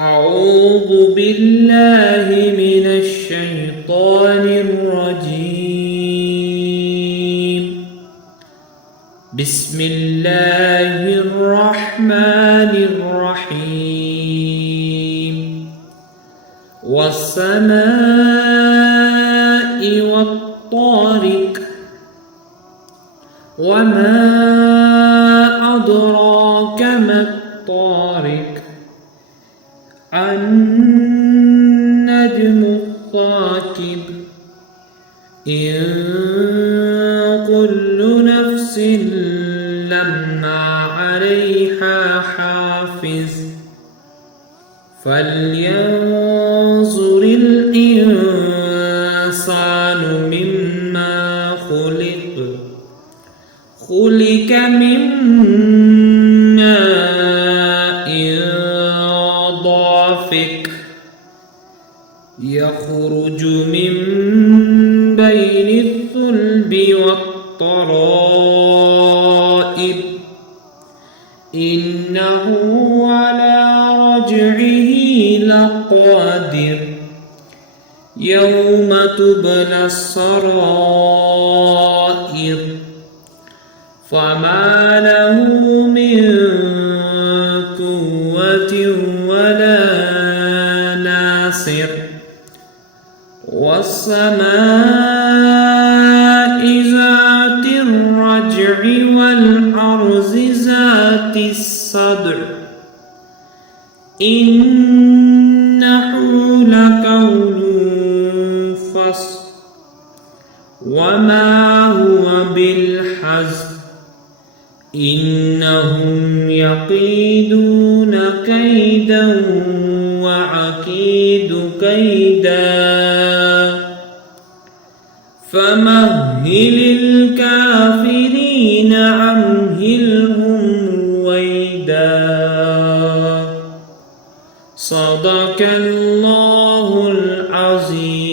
أعوذ بالله من الشيطان الرجيم. بسم الله الرحمن الرحيم. والسماء والطارق وما أدراك ما الطارق النجم الثاقب إن كل نفس لما عليها حافظ فلينظر الإنسان مما خلق من ماء دافق يخرج من بين الصلب والترائب إنه على رجعه لقادر يوم تبلى السرائر فما له من قوة ولا ناصر والسماء ذات الرجع والأرض ذات الصدع إنه لقول فصل وما هو بالحزن إنهم يكيدون كيدا وأكيد كيدا فمهل الكافرين أمهلهم رويدا. صدق الله العظيم.